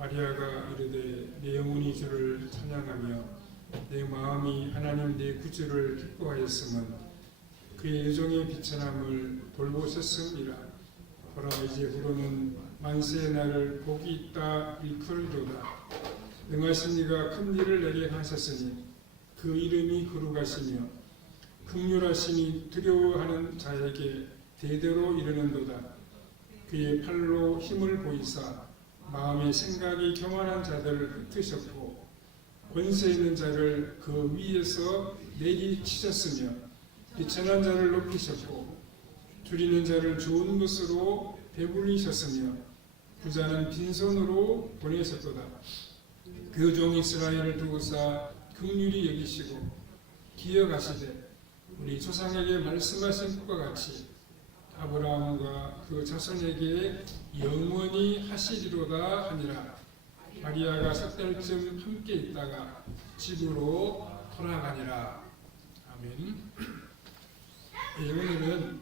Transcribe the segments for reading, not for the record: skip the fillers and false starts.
마리아가 이르되 내 영혼이 주를 찬양하며 내 마음이 하나님 내 구주를 기뻐하였음은 그의 여종의 비천함을 돌보셨음이라. 보라 이제 후로는 만세의 날을 복이 있다 일컬으리로다. 능하신 이가 큰 일을 내게 하셨으니 그 이름이 거룩하시며 긍휼하심이 두려워하는 자에게 대대로 이르는도다. 그의 팔로 힘을 보이사 마음의 생각이 교만한 자들을 흩으셨고 권세 있는 자를 그 위에서 내리치셨으며 비천한 자를 높이셨고 줄이는 자를 좋은 것으로 배불리셨으며 부자는 빈손으로 보내셨도다. 그 종 이스라엘을 두고사 긍휼히 여기시고 기억하시되 우리 조상에게 말씀하신 것과 같이 아브라함과 그 자손에게 영원히 하시리로다 하니라. 마리아가 석 달쯤 함께 있다가 집으로 돌아가니라. 아멘. 오늘은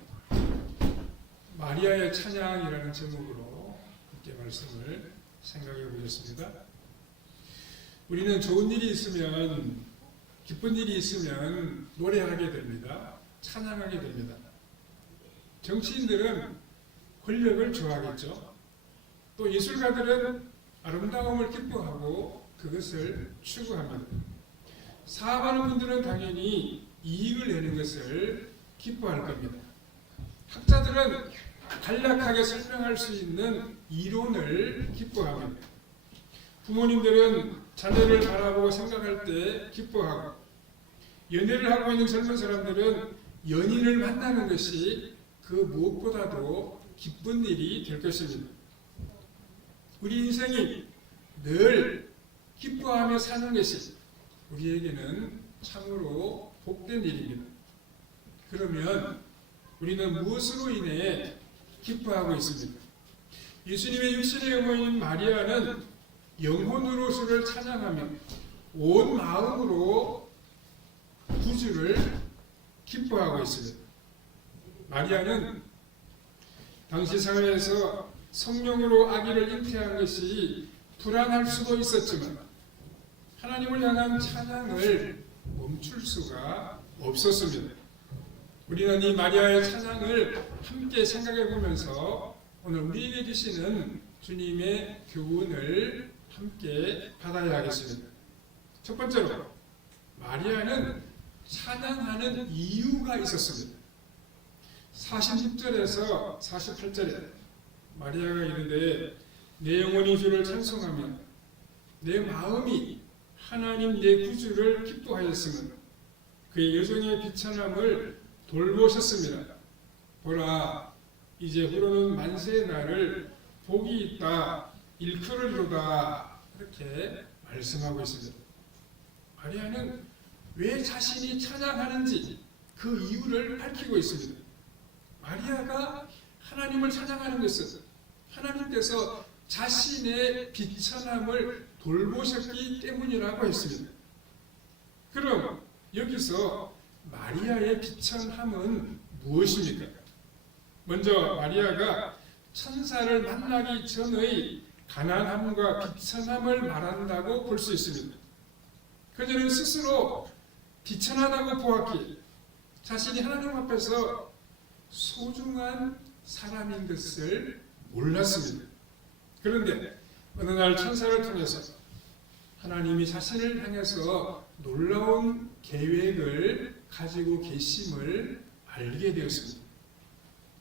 마리아의 찬양이라는 제목으로 함께 말씀을 생각해 보겠습니다. 우리는 좋은 일이 있으면, 기쁜 일이 있으면 노래하게 됩니다. 찬양하게 됩니다. 정치인들은 권력을 좋아하겠죠. 또 예술가들은 아름다움을 기뻐하고 그것을 추구합니다. 사업하는 분들은 당연히 이익을 내는 것을 기뻐할 겁니다. 학자들은 간략하게 설명할 수 있는 이론을 기뻐합니다. 부모님들은 자녀를 바라보고 생각할 때 기뻐하고, 연애를 하고 있는 젊은 사람들은 연인을 만나는 것이 그 무엇보다도 기쁜 일이 될 것입니다. 우리 인생이 늘 기뻐하며 사는 것이 우리에게는 참으로 복된 일입니다. 그러면 우리는 무엇으로 인해 기뻐하고 있습니까? 예수님의 육신의 어머니인 마리아는 영혼으로 주를 찬양하며 온 마음으로 구주를 기뻐하고 있습니다. 마리아는 당시 사회에서 성령으로 아기를 잉태한 것이 불안할 수도 있었지만 하나님을 향한 찬양을 멈출 수가 없었습니다. 우리는 이 마리아의 찬양을 함께 생각해 보면서 오늘 우리에게 주시는 주님의 교훈을 함께 받아야 하겠습니다. 첫 번째로 마리아는 찬양하는 이유가 있었습니다. 46절에서 48절에 마리아가 이르되 내 영혼이 주를 찬송하며 내 마음이 하나님 내 구주를 기뻐하였으면 그의 여종의 비천함을 돌보셨습니다. 보라 이제 후로는 만세의 날을 복이 있다 일컬으리로다. 이렇게 말씀하고 있습니다. 마리아는 왜 자신이 찬양하는지 그 이유를 밝히고 있습니다. 마리아가 하나님을 찬양하는 것은 하나님께서 자신의 비천함을 돌보셨기 때문이라고 했습니다. 그럼 여기서 마리아의 비천함은 무엇입니까? 먼저 마리아가 천사를 만나기 전의 가난함과 비천함을 말한다고 볼 수 있습니다. 그녀는 스스로 비천하다고 보았기에 자신이 하나님 앞에서 소중한 사람인 것을 몰랐습니다. 그런데 어느 날 천사를 통해서 하나님이 자신을 향해서 놀라운 계획을 가지고 계심을 알게 되었습니다.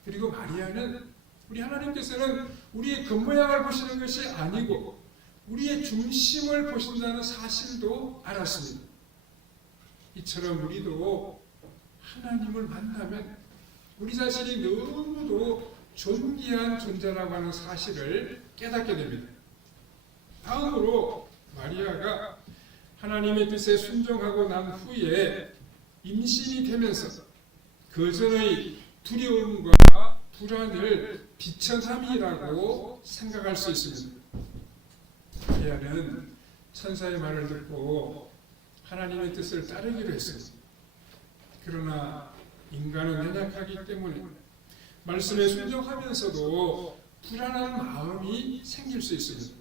그리고 마리아는 우리 하나님께서는 우리의 겉모양을 보시는 것이 아니고 우리의 중심을 보신다는 사실도 알았습니다. 이처럼 우리도 하나님을 만나면 우리 자신이 너무도 존귀한 존재라고 하는 사실을 깨닫게 됩니다. 다음으로 마리아가 하나님의 뜻에 순종하고 난 후에 임신이 되면서 그 전의 두려움과 불안을 비천함이라고 생각할 수 있습니다. 마리아는 천사의 말을 듣고 하나님의 뜻을 따르기로 했습니다. 그러나 인간은 연약하기 때문에 말씀에 순종하면서도 불안한 마음이 생길 수 있습니다.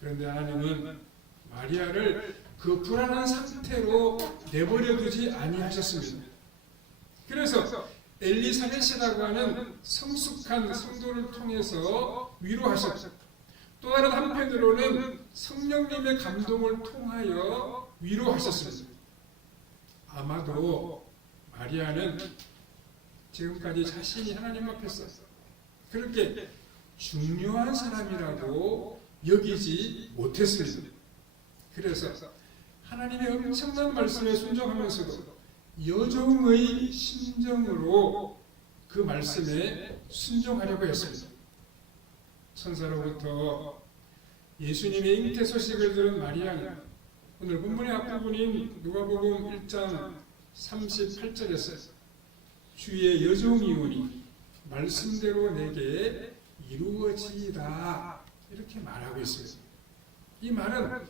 그런데 하나님은 마리아를 그 불안한 상태로 내버려 두지 아니하셨습니다. 그래서 엘리사벳이라고 하는 성숙한 성도를 통해서 위로하셨죠. 또 다른 한편으로는 성령님의 감동을 통하여 위로하셨습니다. 아마도 마리아는 지금까지 자신이 하나님 앞에서 그렇게 중요한 사람이라고 여기지 못했습니다. 그래서 하나님의 엄청난 말씀에 순종하면서도 여종의 심정으로 그 말씀에 순종하려고 했습니다. 천사로부터 예수님의 잉태 소식을 들은 마리아는 오늘 본문의 앞부분인 누가복음 1장 38절에서 주의 여종이 오니 말씀대로 내게 이루어지이다 이렇게 말하고 있습니다. 이 말은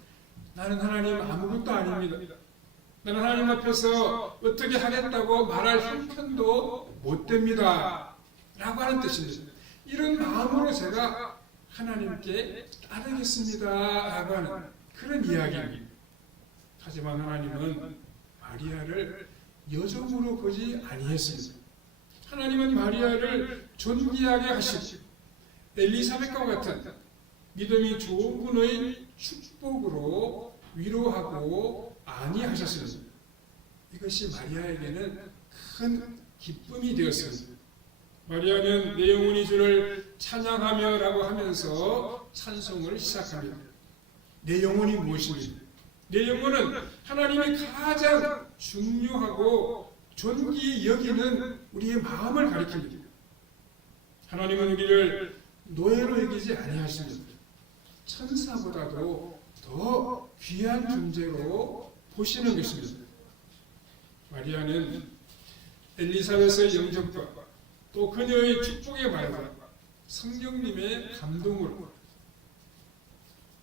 나는 하나님 아무것도 아닙니다. 나는 하나님 앞에서 어떻게 하겠다고 말할 형편도 못 됩니다 라고 하는 뜻입니다. 이런 마음으로 제가 하나님께 따르겠습니다 라고 하는 그런 이야기입니다. 하지만 하나님은 마리아를 여종으로 보지 아니했습니다. 하나님은 마리아를 존귀하게 하시고 엘리사벳과 같은 믿음이 좋은 분의 축복으로 위로하고 아니하셨습니다. 이것이 마리아에게는 큰 기쁨이 되었습니다. 마리아는 내 영혼이 주를 찬양하며 라고 하면서 찬송을 시작합니다. 내 영혼이 무엇입니까? 내 영혼은 하나님이 가장 중요하고 존귀히 여기는 우리의 마음을 가리킵니다. 하나님은 우리를 노예로 여기지 아니하십니다. 천사보다도 더 귀한 존재로 보시는 것입니다. 마리아는 엘리사벳의 영접과 또 그녀의 축복의 말과 성령님의 감동으로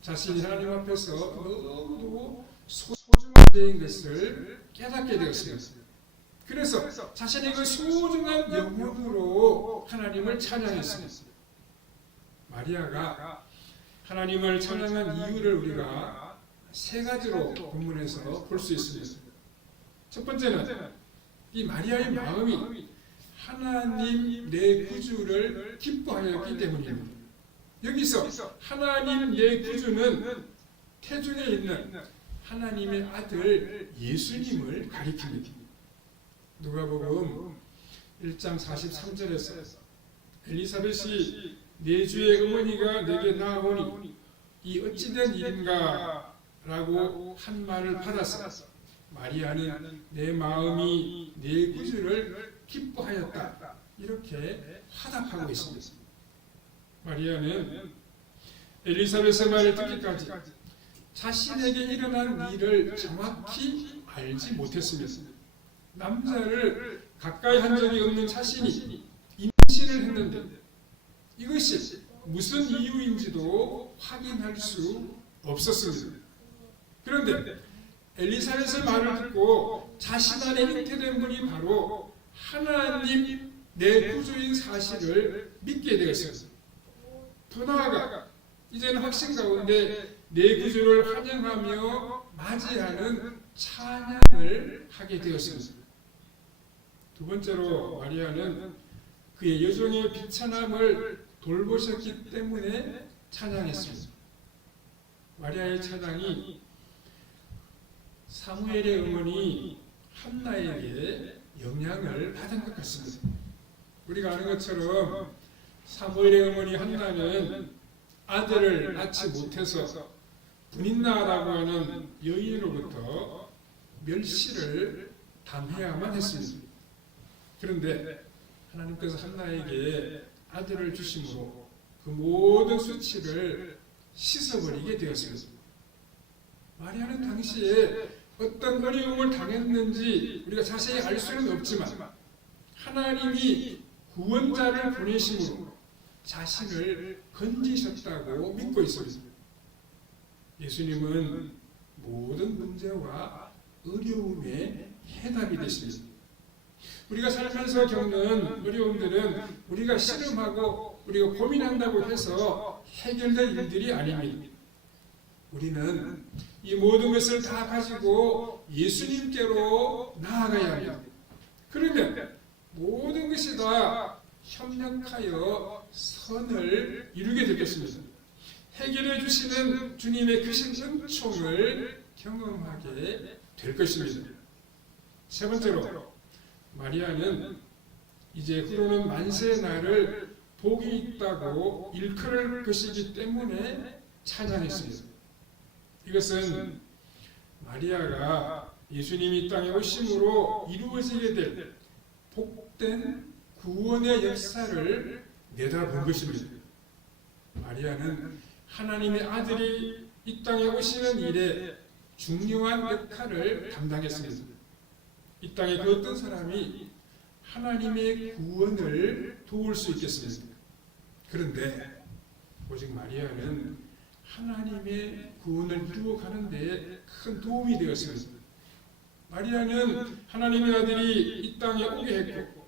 자신이 하나님 앞에서 너무도 소중한 자인 것을 깨닫게 되었습니다. 그래서 자신의 그 소중한 영혼으로 하나님을 찬양했습니다. 마리아가 하나님을 찬양한 이유를 우리가 세 가지로 본문에서 볼 수 있습니다. 첫 번째는 이 마리아의 마음이 하나님 내 구주를 기뻐하였기 때문입니다. 여기서 하나님 내 구주는 태중에 있는 하나님의 아들 예수님을 가리킵니다. 누가복음 1장 43절에서 엘리사벳이 내 주의 어머니가 내게 나아오니 이 어찌된 일인가 라고 한 말을 받아서 마리아는 내 마음이 내 구주를 기뻐하였다 이렇게 화답하고 있습니다. 마리아는 엘리사벳의 말을 듣기까지 자신에게 일어난 일을 정확히 알지 못했습니다. 남자를 가까이 한 적이 없는 자신이 임신을 했는데 이것이 무슨 이유인지도 확인할 수 없었습니다. 그런데 엘리사벳의 말을 듣고 자신 안에 잉태된 분이 바로 하나님 내 구주인 사실을 믿게 되었습니다. 더 나아가 이제는 확신 가운데 내 구주를 환영하며 맞이하는 찬양을 하게 되었습니다. 두 번째로 마리아는 그의 여종의 비천함을 돌보셨기 때문에 찬양했습니다. 마리아의 찬양이 사무엘의 어머니 한나에게 영향을 받은 것 같습니다. 우리가 아는 것처럼 사무엘의 어머니 한나는 아들을 낳지 못해서 분인나라고 하는 여인으로부터 멸시를 당해야만 했습니다. 그런데 하나님께서 한나에게 아들을 주심으로 그 모든 수치를 씻어버리게 되었습니다. 마리아는 당시에 어떤 어려움을 당했는지 우리가 자세히 알 수는 없지만 하나님이 구원자를 보내심으로 자신을 건지셨다고 믿고 있습니다. 예수님은 모든 문제와 어려움의 해답이 되십니다. 우리가 살면서 겪는 어려움들은 우리가 씨름하고 우리가 고민한다고 해서 해결될 일들이 아닙니다. 우리는 이 모든 것을 다 가지고 예수님께로 나아가야 합니다. 그러면 모든 것이 다 협력하여 선을 이루게 될 것입니다. 해결해 주시는 주님의 크신 은총을 경험하게 될 것입니다. 세 번째로, 마리아는 이제 흐르는 만세의 날을 복이 있다고 일컬을 것이기 때문에 찬양했습니다. 이것은 마리아가 예수님이 이 땅에 오심으로 이루어지게 될 복된 구원의 역사를 내다본 것입니다. 마리아는 하나님의 아들이 이 땅에 오시는 일에 중요한 역할을 담당했습니다. 이 땅에 그 어떤 사람이 하나님의 구원을 도울 수 있겠습니까? 그런데 오직 마리아는 하나님의 구원을 이루어가는 데 큰 도움이 되었습니다. 마리아는 하나님의 아들이 이 땅에 오게 했고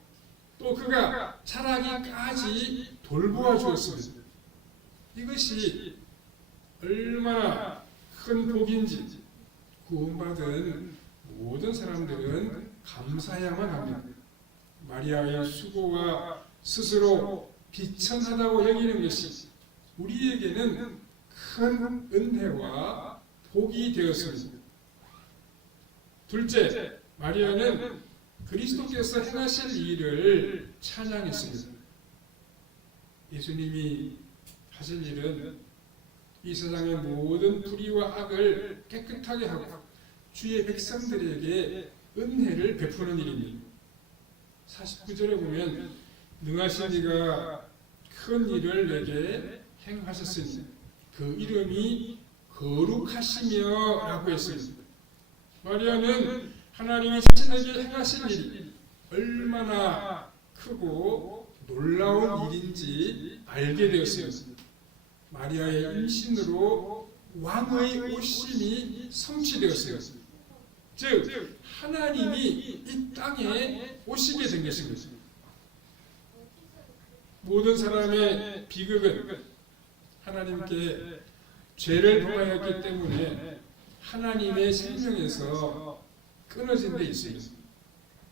또 그가 자라기까지 돌보아 주었습니다. 이것이 얼마나 큰 복인지 구원받은 모든 사람들은 감사해야만 합니다. 마리아의 수고가 스스로 비천하다고 여기는 것이 우리에게는 큰 은혜와 복이 되었습니다. 둘째, 마리아는 그리스도께서 행하실 일을 찬양했습니다. 예수님이 하실 일은 이 세상의 모든 불의와 악을 깨끗하게 하고 주의 백성들에게 은혜를 베푸는 일입니다. 49절에 보면 능하신 이가 큰 일을 내게 행하셨으니 그 이름이 거룩하시며 라고 했습니다. 마리아는 하나님이 자신에게 행하신 일이 얼마나 크고 놀라운 일인지 알게 되었습니다. 마리아의 임신으로 왕의 오심이 성취되었습니다. 즉 하나님이 이 땅에 오시게 된 것입니다. 모든 사람의 비극은 하나님께 죄를 범하였기 때문에 하나님의 생명에서 끊어진 데 있습니다.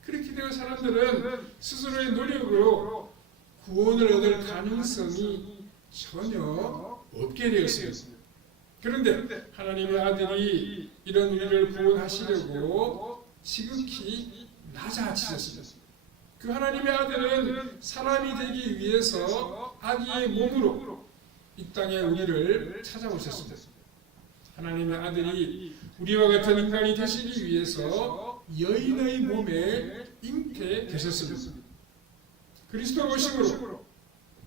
그렇게 되어 사람들은 스스로의 노력으로 구원을 얻을 가능성이 전혀 없게 되었습니다. 그런데 하나님의 아들이 이런 우리를 구원하시려고 지극히 낮아지셨습니다. 그 하나님의 아들은 사람이 되기 위해서 아기의 몸으로 이 땅에 우리를 찾아오셨습니다. 하나님의 아들이 우리와 같은 인간이 되시기 위해서 여인의 몸에 잉태되셨습니다. 그리스도 오심으로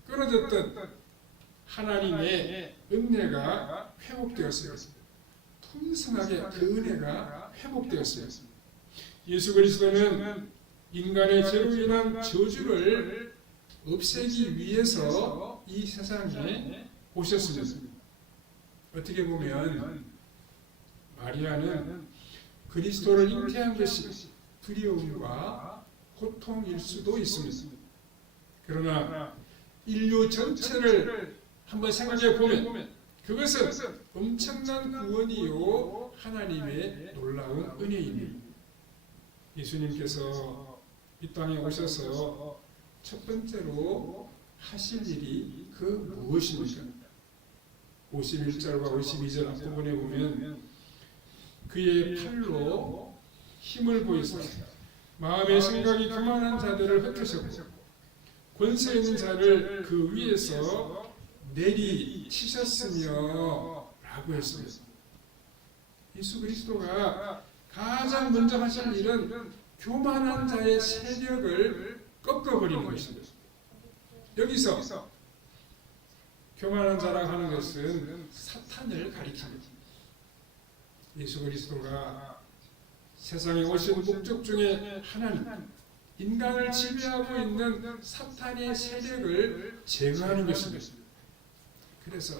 끊어졌던 하나님의 은혜가 회복되었습니다. 풍성하게 그 은혜가 회복되었습니다. 예수 그리스도는 인간의 죄로 인한 저주를 없애기 위해서 이 세상에 오셨습니다. 어떻게 보면 마리아는 그리스도를 잉태한 것이 두려움과 고통일 수도 있습니다. 그러나 인류 전체를 한번 생각해 보면 그것은 엄청난 구원이요 하나님의 놀라운 은혜입니다. 예수님께서 이 땅에 오셔서 첫 번째로 하실 일이 그 무엇입니까? 51절과 52절 앞부분에 보면 그의 팔로 힘을 보이사 마음의 생각이 교만한 자들을 흩으셨고 권세 있는 자를 그 위에서 내리치셨으며 라고 했습니다. 예수 그리스도가 가장 먼저 하실 일은 교만한 자의 세력을 꺾어버리는 것입니다. 여기서 교만한 자라고 하는 것은 사탄을 가리킵니다. 예수 그리스도가 세상에 오신 목적 중에 하나는 인간을 지배하고 있는 사탄의 세력을 제거하는 것입니다. 그래서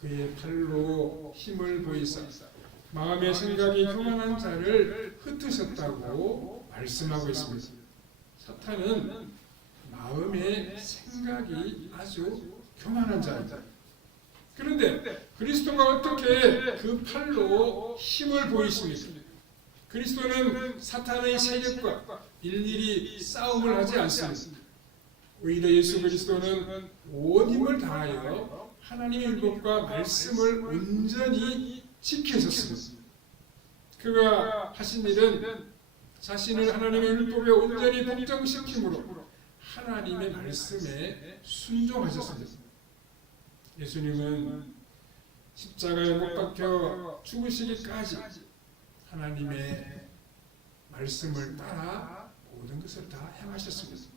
그의 팔로 힘을 보이사 마음의 생각이 교만한 자를 흩으셨다고 말씀하고 있습니다. 사탄은 마음의 생각이 아주 교만한 자입니다. 그런데 그리스도가 어떻게 그 팔로 힘을 보이십니까? 그리스도는 사탄의 세력과 일일이 싸움을 하지 않습니다. 오히려 예수 그리스도는 온 힘을 다하여 하나님의 율법과 말씀을 온전히 지키셨습니다. 그가 하신 일은 자신을 하나님의 율법에 온전히 복종시킴으로 하나님의 말씀에 순종하셨습니다. 예수님은 십자가에 못 박혀 죽으시기까지 하나님의 말씀을 따라 모든 것을 다 행하셨습니다.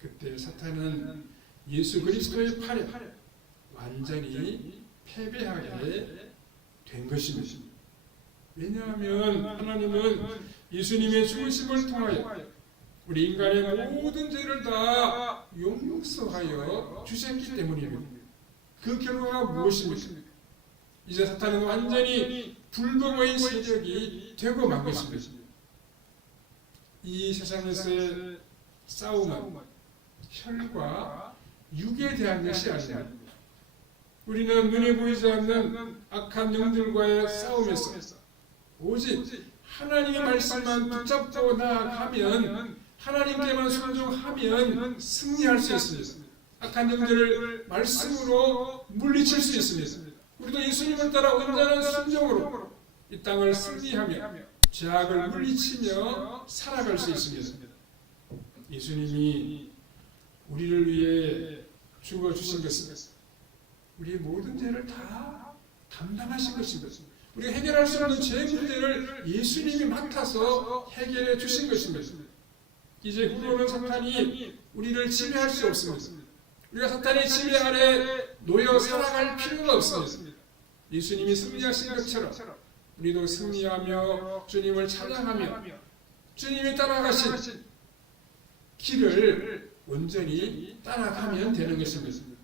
그때 사탄은 예수 그리스도의 팔에 완전히 패배하게 된 것입니다. 왜냐하면 하나님은 예수님의 죽으심을 통하여 우리 인간의 모든 죄를 다 용서하여 주셨기 때문입니다. 그 결과가 무엇입니까? 이제 사탄은 완전히 불법의 세력이 되고 만 것입니다. 이 세상에서의 싸움은 혈과 육에 대한 것이 아닙니다. 우리는 눈에 보이지 않는 악한 영들과의 싸움에서 오직 하나님의 말씀만 붙잡고 나아가면, 하나님께만 순종하면 승리할 수 있습니다. 악한 영들을 말씀으로 물리칠 수 있습니다. 우리도 예수님을 따라 온전한 순종으로 이 땅을 승리하며 죄악을 물리치며 살아갈 수 있습니다. 예수님이 우리를 위해 죽어주신 것은 우리의 모든 죄를 다 담당하신 것입니다. 우리가 해결할 수 없는 죄 문제를 예수님이 맡아서 해결해 주신 것입니다. 이제 후로는 사탄이 우리를 지배할 수 없습니다. 우리가 사탄의 지배 아래 놓여 살아갈 필요가 없습니다. 예수님이 승리하신 것처럼 우리도 승리하며 주님을 찬양하며 주님이 따라가신 길을 온전히 따라가면 되는 것입니다.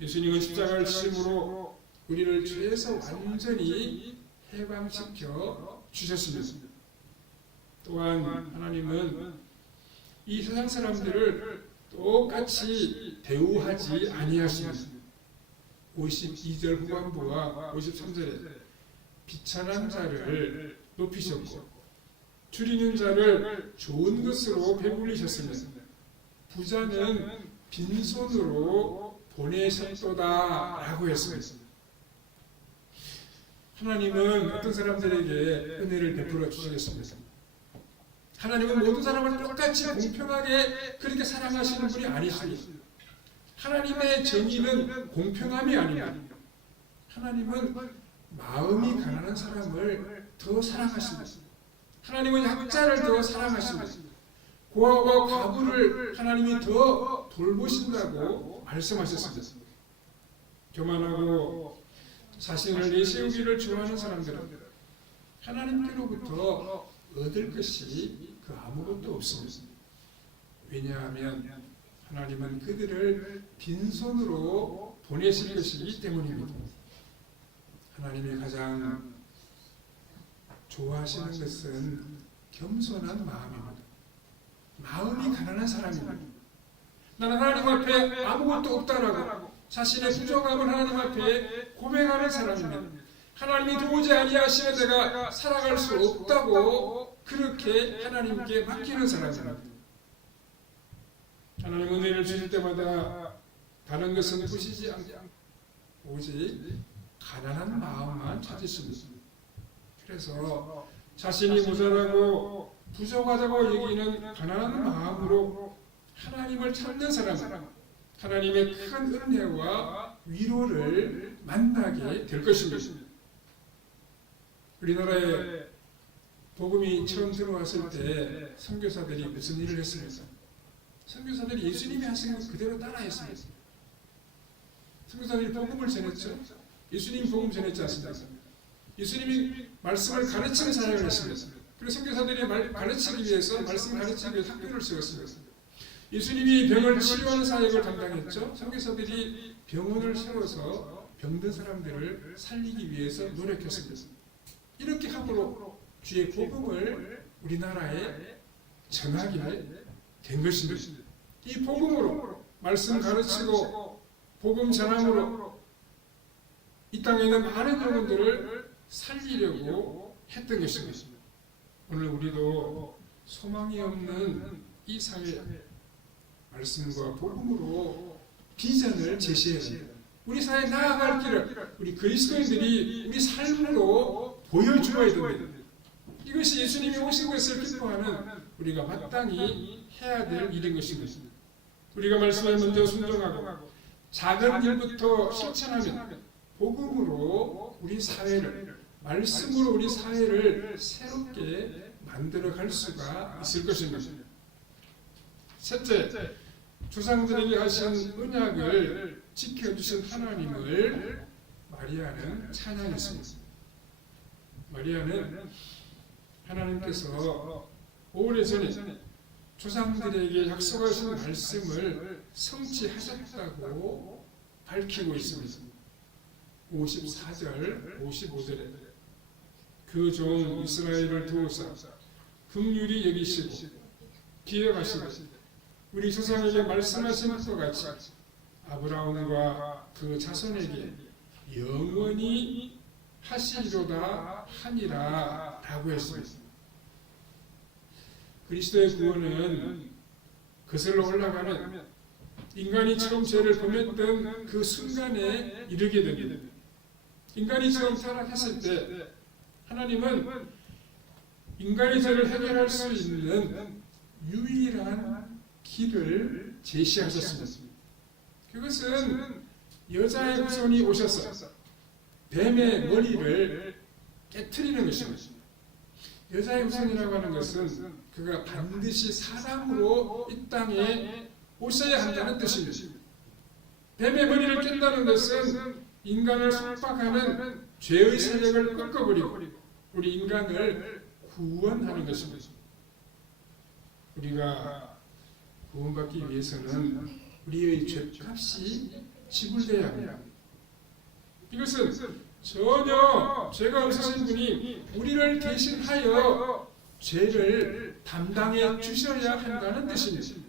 예수님은 십자가를 지심으로 우리를 죄에서 완전히 해방시켜 주셨습니다. 또한 하나님은 이 세상 사람들을 똑같이 대우하지 아니하십니다. 52절 후반부와 53절에 비천한 자를 높이셨고 줄이는 자를 좋은 것으로 배불리셨습니다. 부자는 빈손으로 보내셨도다 라고 했습니다. 하나님은 어떤 사람들에게 은혜를 베풀어 주시겠습니까? 하나님은 모든 사람을 똑같이 공평하게 그렇게 사랑하시는 분이 아니십니다. 하나님의 정의는 공평함이 아닙니다. 하나님은 마음이 가난한 사람을 더 사랑하십니다. 하나님은 약자를 더 사랑하십니다. 고아와 과부를 하나님이 더 돌보신다고 말씀하셨습니다. 교만하고 자신을 내세우기를 좋아하는 사람들은 하나님께로부터 얻을 것이 그 아무것도 없습니다. 왜냐하면 하나님은 그들을 빈손으로 보내실 것이기 때문입니다. 하나님이 가장 좋아하시는 것은 겸손한 마음입니다. 마음이 가난한 사람입니다. 나는 하나님 앞에 아무것도 없다라고 자신의 부족함을 하나님 앞에 고백하는 사람입니다. 하나님이 도우지 아니하시면 내가 살아갈 수 없다고 그렇게 하나님께 맡기는 사람입니다. 하나님 은혜를 주실 때마다 다른 것은 보시지 않고 오직 가난한 마음만 찾으십니다. 그래서 자신이 모자라고 부족하다고 여기는 가난한 마음으로 하나님을 찾는 사람은 하나님의 큰 은혜와 위로를 만나게 될 것입니다. 우리나라에 복음이 처음 들어왔을 때 선교사들이 무슨 일을 했습니까? 선교사들이 예수님이 하신 것 그대로 따라했습니다. 선교사들이 복음을 전했죠. 예수님이 복음 전했지 않습니까? 예수님이 말씀을 가르치는 사역을 했습니다. 그래서 선교사들이 가르치기 위해서 말씀을 가르치기 위해서 학교를 세웠습니다. 예수님이 병을 치료하는 사역을 담당했죠. 선교사들이 병원을 세워서 병든 사람들을 살리기 위해서 노력했습니다. 이렇게 함으로 주의 복음을 우리나라에 전하게 된 것입니다. 이 복음으로 말씀 가르치고 복음 전함으로 이 땅에 있는 많은 영혼들을 살리려고 했던 것입니다. 오늘 우리도 소망이 없는 이 사회, 말씀과 복음으로 비전을 제시해야 합니다. 우리 사회에 나아갈 길을 우리 그리스도인들이 우리 삶으로 보여주어야 됩니다. 이것이 예수님이 오신 것을 기뻐하는 우리가 마땅히 해야 될 일인 것입니다. 우리가 말씀에 먼저 순종하고 작은 일부터 실천하면 복음으로 우리 사회를, 말씀으로 우리 사회를 새롭게 만들어갈 수가 있을 것입니다. 셋째, 조상들에게 하신 언약을 지켜주신 하나님을 마리아는 찬양했습니다. 마리아는 하나님께서 오래전에 조상들에게 약속하신 말씀을 성취하셨다고 밝히고 있습니다. 54절, 55절에 그 종 이스라엘을 도우사 긍휼히 여기시고 기억하시고 우리 조상에게 말씀하신 것과 같이 아브라함과 그 자손에게 영원히 하시리로다 하니라 라고 했습니다. 그리스도의 구원은 거슬러 올라가면 인간이 처음 죄를 범했던 그 순간에 이르게 됩니다. 인간이 처음 타락했을 때 하나님은 인간의 죄를 해결할 수 있는 유일한 길을 제시하셨습니다. 그것은 여자의 후손이 오셔서 뱀의 머리를 깨트리는 것입니다. 여자의 후손이라고 하는 것은 그가 반드시 사람으로 이 땅에 오셔야 한다는 뜻입니다. 뱀의 머리를 깬다는 것은 인간을 속박하는 죄의 세력을 꺾어버리고 우리 인간을 구원하는 것입니다. 우리가 구원받기 위해서는 우리의 죄값이 지불돼야 합니다. 이것은 전혀 죄가 없으신 분이 우리를 대신하여 죄를 담당해 주셔야 한다는 뜻입니다.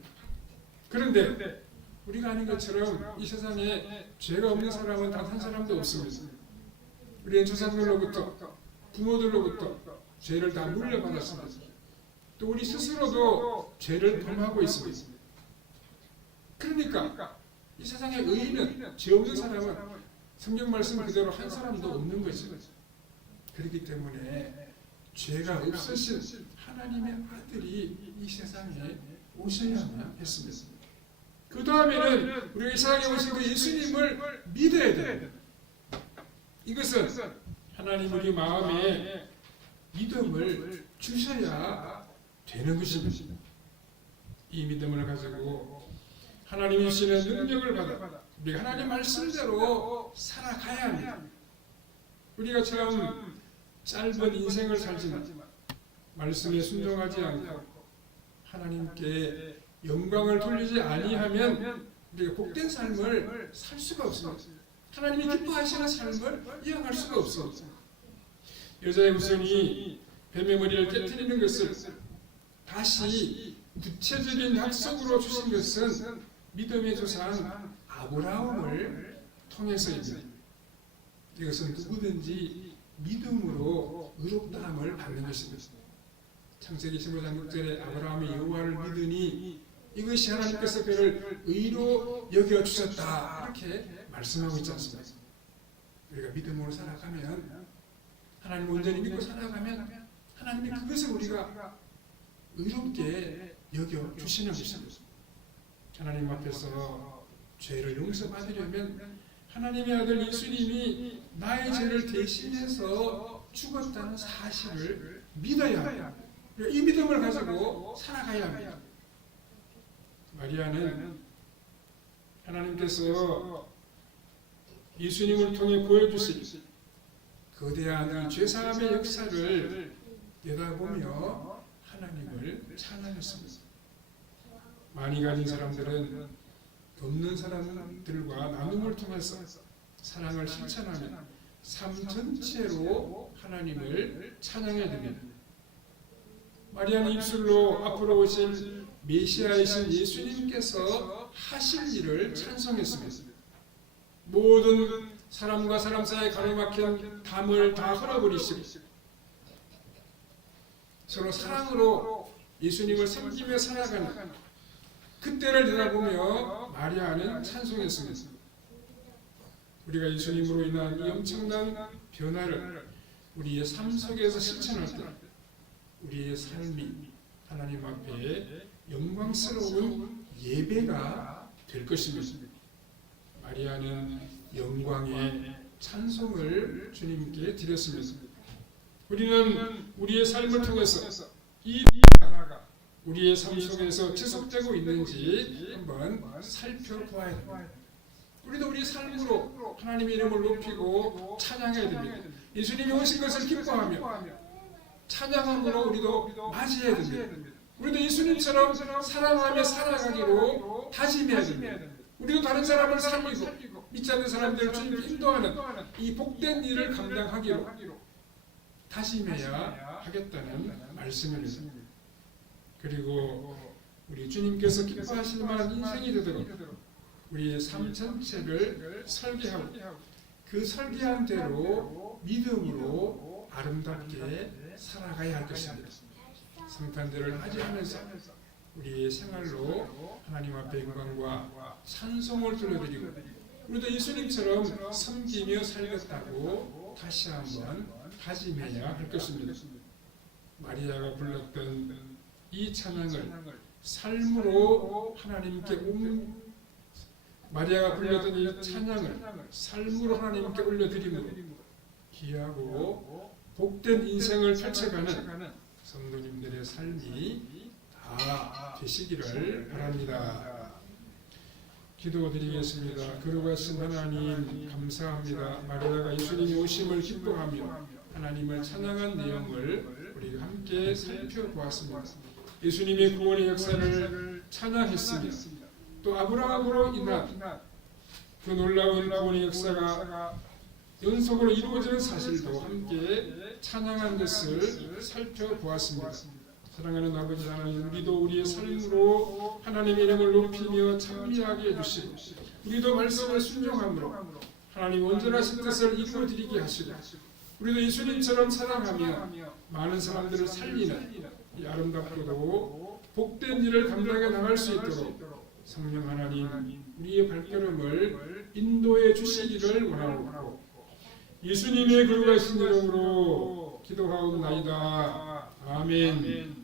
그런데 우리가 아는 것처럼 이 세상에 죄가 없는 사람은 단 한 사람도 없습니다. 우리는 조상들로부터 부모들로부터 죄를 다 물려받았습니다. 또 우리 스스로도 죄를 범하고 있습니다. 그러니까 이 세상에 의인은, 죄 없는 사람은 성경 말씀 그대로 한 사람도 없는 것입니다. 그렇기 때문에 죄가 없으신 하나님의 아들이 이 세상에 오셔야만 했습니다. 그 다음에는 우리가 이 세상에 오신 그 예수님을 믿어야 됩니다. 이것은 하나님 우리 마음에 믿음을 주셔야 되는 것입니다. 이 믿음을 가지고 하나님이 주시는 능력을 받아 우리가 하나님 말씀대로 살아가야 합니다. 우리가 참 짧은 인생을 살지만 말씀에 순종하지 않고 하나님께 영광을 돌리지 아니하면 우리가 복된 삶을 살 수가 없습니다. 하나님이 기뻐하시는 삶을 이어갈 수가 없습니다. 여자의 후손이 뱀의 머리를 깨트리는 것을 다시 구체적인 약속으로 주신 것은 믿음의 조상 아브라함을 통해서입니다. 이것은 누구든지 믿음으로 의롭다함을 받는 것입니다. 창세기 15장 6절에 아브라함이 여호와를 믿으니 이것이 하나님께서 그를 의로 여겨주셨다 이렇게 말씀하고 있지 않습니까? 우리가 믿음으로 살아가면 하나님을 온전히 믿고 살아가면 하나님이 그것을 우리가 의롭게 여겨주시는 것입니다. 하나님 앞에서 죄를 용서받으려면 하나님의 아들 예수님이 나의 죄를 대신해서 죽었다는 사실을 믿어야 합니다. 이 믿음을 가지고 살아가야 합니다. 마리아는 하나님께서 예수님을 통해 보여주신 거대한 죄사함의 역사를 내다보며 하나님을 찬양했습니다. 많이 가진 사람들은 없는 사람들과 나눔을 통해서 사랑을 실천하며 삶 전체로 하나님을 찬양해야 됩니다. 마리아는 입술로 앞으로 오실 메시아이신 예수님께서 하실 일을 찬송했습니다. 모든 사람과 사람 사이에 가로막힌 담을 다 헐어버리시고 서로 사랑으로 예수님을 섬기며 살아가는 그때를 내다보며 마리아는 찬송했습니다. 우리가 예수님으로 인한 이 엄청난 변화를 우리의 삶 속에서 실천할 때 우리의 삶이 하나님 앞에 영광스러운 예배가 될 것입니다. 마리아는 영광의 찬송을 주님께 드렸습니다. 우리는 우리의 삶을 통해서 이 변화가 우리의 삶 속에서 지속되고 있는지 한번 살펴보아야 됩니다. 우리도 우리 삶으로 하나님의 이름을 높이고 찬양해야 됩니다. 예수님이 오신 것을 기뻐하며 찬양함으로 우리도 맞이해야 됩니다. 우리도 예수님처럼 사랑하며 살아가기로 다짐해야 됩니다. 우리도 다른 사람을 살리고 믿지 않는 사람들을 주님께 인도하는 이 복된 일을 감당하기로 다짐해야 하겠다는 말씀입니다. 그리고 우리 주님께서 기뻐하실 만한 인생이 되도록 우리의 삶 전체를 설계하고 그 설계한 대로 믿음으로 아름답게 살아가야 할 것입니다. 성탄절을 맞이하면서 우리의 생활로 하나님 앞에 영광과 찬송을 돌려드리고 우리도 예수님처럼 섬기며 살겠다고 다시 한번 다짐해야 할 것입니다. 마리아가 불렀던 이 찬양을 삶으로 하나님께 마리아가 불렀던 이 찬양을 삶으로 하나님께 올려드림으로 귀하고 복된 인생을 펼쳐가는 성도님들의 삶이 다 되시기를 바랍니다. 기도드리겠습니다. 거룩하신 하나님 감사합니다. 마리아가 예수님이 오심을 기뻐하며 하나님을 찬양한 내용을 우리가 함께 살펴보았습니다. 예수님의 구원의 역사를 찬양했으며 또 아브라함으로 인한 그 놀라운 구원의 역사가 연속으로 이루어지는 사실도 함께 찬양한 것을 살펴보았습니다. 사랑하는 아버지 하나님, 우리도 우리의 삶으로 하나님의 이름을 높이며 찬미하게 해주시고 우리도 말씀을 순종함으로 하나님 온전하신 뜻을 이루어드리게 하시고 우리도 예수님처럼 사랑하며 많은 사람들을 살리는 이 아름답고도 복된 일을 감당해 나갈 수 있도록 성령 하나님 우리의 발걸음을 인도해 주시기를 원하옵고 예수님의 거룩하신 이름으로 기도하옵나이다. 아멘.